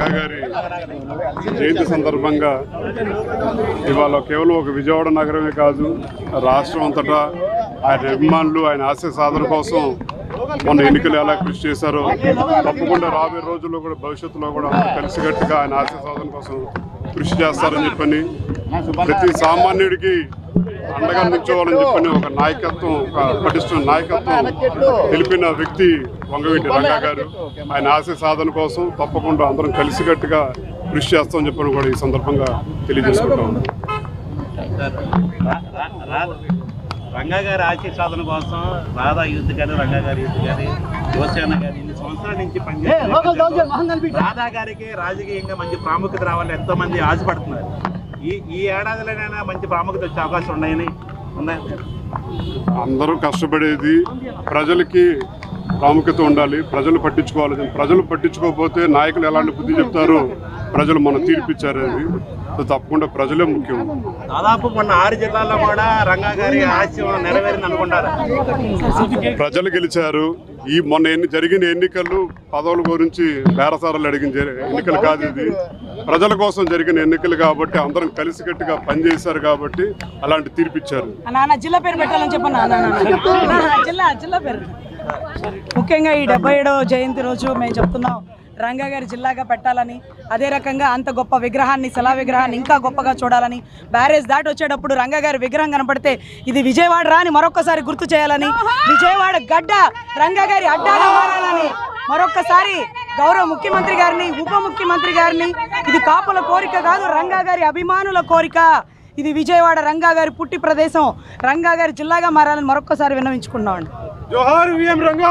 రంగా గారి జయంతి సందర్భంగా ఇవాళ కేవలం ఒక విజయవాడ నగరమే కాదు రాష్ట్రం అంతటా ఆయన అభిమానులు ఆయన ఆశయ సాధన కోసం మొన్న ఎన్నికలు ఎలా కృషి చేశారో తప్పకుండా రాబోయే రోజుల్లో కూడా భవిష్యత్తులో కూడా కలిసికట్టుగా ఆయన ఆశయ సాధన కోసం కృషి చేస్తారని చెప్పని ప్రతి సామాన్యుడికి అండగా నిల్చోవాలని చెప్పని ఒక నాయకత్వం ఒక పటిష్ట నాయకత్వం తెలిపిన వ్యక్తి వంగవీటి రంగా గారు. ఆయన ఆశయ సాధన కోసం తప్పకుండా అందరం కలిసికట్టుగా కృషి చేస్తామని చెప్పని కూడా ఈ సందర్భంగా తెలియజేసుకుంటాం రంగా గారి ఆశయ సాధన కోసం రాధా యూత్ గారు రంగా గారి యూత్ గారి యువసేన గారి ఇన్ని సంవత్సరాల నుంచి పనిచేస్తున్నారు రాధా గారికి రాజకీయంగా మంచి ప్రాముఖ్యత రావాలని ఎంతో మంది ఆశపడుతున్నారు. ఈ ఈ ఏడాదిలోనైనా మంచి ప్రాముఖ్యత వచ్చే అవకాశం ఉన్నాయని ఉన్నాయి? అందరూ కష్టపడేది ప్రజలకి ప్రాముఖ్యత ఉండాలి. ప్రజలు పట్టించుకోవాలి. ప్రజలు పట్టించుకోకపోతే నాయకులు ఎలాంటి బుద్ధి చెప్తారో? ప్రజలు మన తీర్పిచ్చారు అది సో తప్పకుండా ప్రజలే ముఖ్యం. దాదాపు మొన్న ఆరు జిల్లాల్లో కూడా రంగా గారి ఆశయం నెరవేరింది అనుకుంటారు? ప్రజలు గెలిచారు. ఈ మొన్న ఎన్ని జరిగిన ఎన్నికలు పదవుల గురించి బేరసారాలు అడిగిన ఎన్నికలు కాదు ఇది. ప్రజల కోసం జరిగిన ఎన్నికలు కాబట్టి అందరం కలిసికట్టుగా పనిచేశారు కాబట్టి అలాంటి తీర్పిచ్చారు. నాన్న జిల్లా పేరు పెట్టాలని చెప్పను జిల్లా జిల్లా పేరు. ముఖ్యంగా ఈ డెబ్బై ఏడవ జయంతి రోజు మేము చెప్తున్నాం రంగా గారి జిల్లాగా పెట్టాలని అదే రకంగా అంత గొప్ప విగ్రహాన్ని శిలా విగ్రహాన్ని ఇంకా గొప్పగా చూడాలని బ్యారేజ్ దాటి వచ్చేటప్పుడు రంగా గారి విగ్రహం కనపడితే ఇది విజయవాడ రాని మరొకసారి గుర్తు చేయాలని విజయవాడ గడ్డ రంగా గారి అడ్డాగా మారాలని మరొకసారి గౌరవ ముఖ్యమంత్రి గారిని ఉప ముఖ్యమంత్రి గారిని ఇది కాపుల కోరిక కాదు రంగా గారి అభిమానుల కోరిక. ఇది విజయవాడ రంగా గారి పుట్టి ప్రదేశం రంగా గారి జిల్లాగా మారాలని మరొకసారి విన్నవించుకున్నామండి जोहर वीएम रंगा।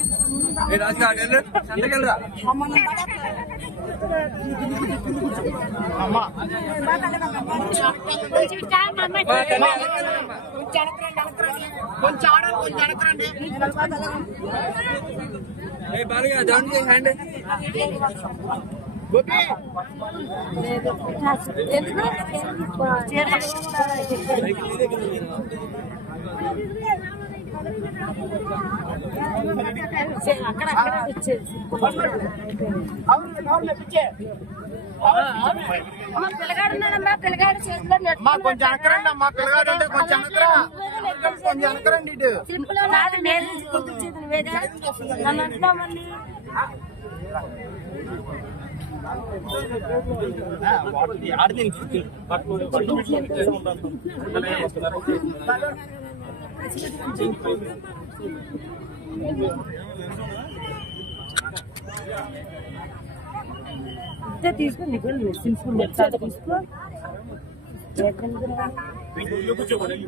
జోహార్ విఎం రంగా మా పిల్లగాడు ఉన్నాడమ్మా పిల్లగాడు చేతిలో మా కొంచెం అనకరండి అమ్మా పిల్లగాడు ఉంటే కొంచెం అనకరా కొంచెం అనకరండి ఇటు. సింపుల్ నాది నేను తీసుకో నీకు సింపుల్ చెప్తా తీసుకో వద్దులాలి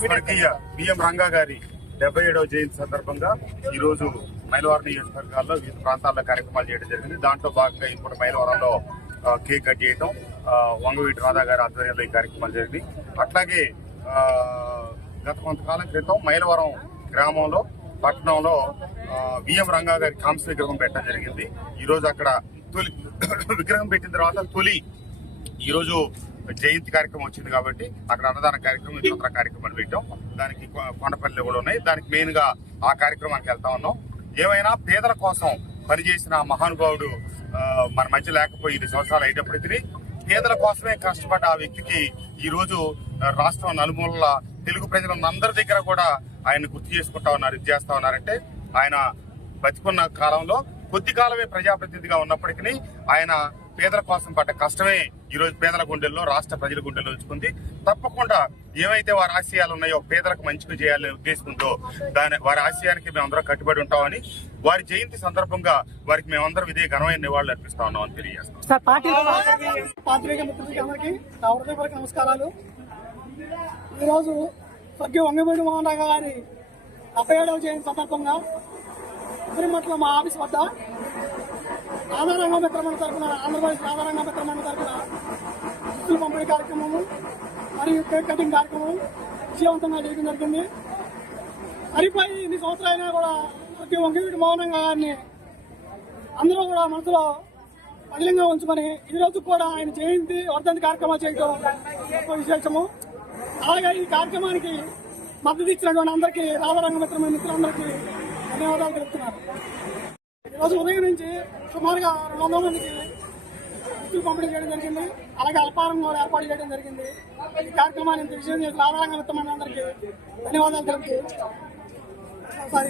స్వర్గీయ బిఎం రంగా గారి డెబ్బై ఏడవ జయంతి సందర్భంగా ఈ రోజు మైలవరం నియోజకవర్గాల్లో వివిధ ప్రాంతాల్లో కార్యక్రమాలు చేయడం జరిగింది. దాంట్లో భాగంగా ఇప్పుడు మైలవరంలో కేక్ కట్ చేయడం వంగవీటి రాధా గారి ఆధ్వర్యంలో ఈ కార్యక్రమాలు జరిగింది అట్లాగే గత కొంతకాలం క్రితం మైలవరం గ్రామంలో పట్టణంలో ఆ, బిఎం రంగా గారి కాంస్య విగ్రహం పెట్టడం జరిగింది. ఈరోజు అక్కడ తొలి విగ్రహం పెట్టిన తర్వాత తొలి ఈరోజు జయంతి కార్యక్రమం వచ్చింది కాబట్టి అక్కడ అన్నదాన కార్యక్రమం ఇతర కార్యక్రమాలు పెట్టాం. దానికి కొ- కొండపల్లి కూడా ఉన్నాయి. దానికి మెయిన్గా ఆ కార్యక్రమానికి వెళ్తా ఉన్నాం. ఏమైనా పేదల కోసం పనిచేసిన మహానుభావుడు మన మధ్య లేకపోయి ఇది సంవత్సరాలు అయినప్పటికీ పేదల కోసమే కష్టపడ్డ ఆ వ్యక్తికి ఈ రోజు రాష్ట్రం నలుమూలల తెలుగు ప్రజలందరి దగ్గర కూడా ఆయన గుర్తు చేసుకుంటా ఉన్నారు ఇది చేస్తా ఉన్నారంటే ఆయన బతికున్న కాలంలో కొద్ది కాలమే ప్రజాప్రతినిధిగా ఉన్నప్పటికీ ఆయన పేదల కోసం పడ్డ కష్టమే ఈ రోజు పేదల గుండెల్లో రాష్ట్ర ప్రజల గుండెల్లో ఉంచుకుంది. తప్పకుండా ఏవైతే వారి ఆశయాలు ఉన్నాయో పేదలకు మంచిగా చేయాలనే ఉద్దేశంతో దాని వారి ఆశయానికి మేమందరం కట్టుబడి ఉంటామని వారి జయంతి సందర్భంగా వారికి మేమందరం ఇదే ఘనమైన నివాళులు అర్పిస్తా ఉన్నామని తెలియజేస్తాం నమస్కారాలు. ఈరోజు స్వర్గీయ వంగవీడి మోహన్ రావు గారి డెబ్బై ఏడవ జయంతి సందర్భంగా మా ఆఫీస్ వద్ద ఆధారంగా క్రమం తరపున ఆంధ్రప్రదేశ్ ఆధారంగా మిత్రమైన తరఫున దుస్తులు పంపిణీ కార్యక్రమము మరియు కేక్ కటింగ్ కార్యక్రమం విజయవంతంగా చేయడం జరిగింది. సరిపోయి ఇన్ని సంవత్సరాలైనా కూడా ప్రతి వంగవీడి మోహన్ రావు గారిని అందరూ కూడా మనసులో పదిలంగా ఉంచుకొని ఈ రోజు కూడా ఆయన జయంతి వర్ధంతి కార్యక్రమాలు చేయడం గొప్ప విశేషము. అలాగే ఈ కార్యక్రమానికి మద్దతు ఇచ్చినటువంటి అందరికీ రాధారంగ మిత్రమైన మిత్రులందరికీ ధన్యవాదాలు తెలుపుతున్నారు ఈరోజు ఉదయం నుంచి సుమారుగా రెండు వందల మందికి దుస్తులు పంపిణీ చేయడం జరిగింది. అలాగే అల్పారం కూడా ఏర్పాటు చేయడం జరిగింది. ఈ కార్యక్రమాన్ని ఇంత విజయం చేసిన రాధారంగ మిత్రమైన అందరికీ ధన్యవాదాలు తెలుపుతూ ఒకసారి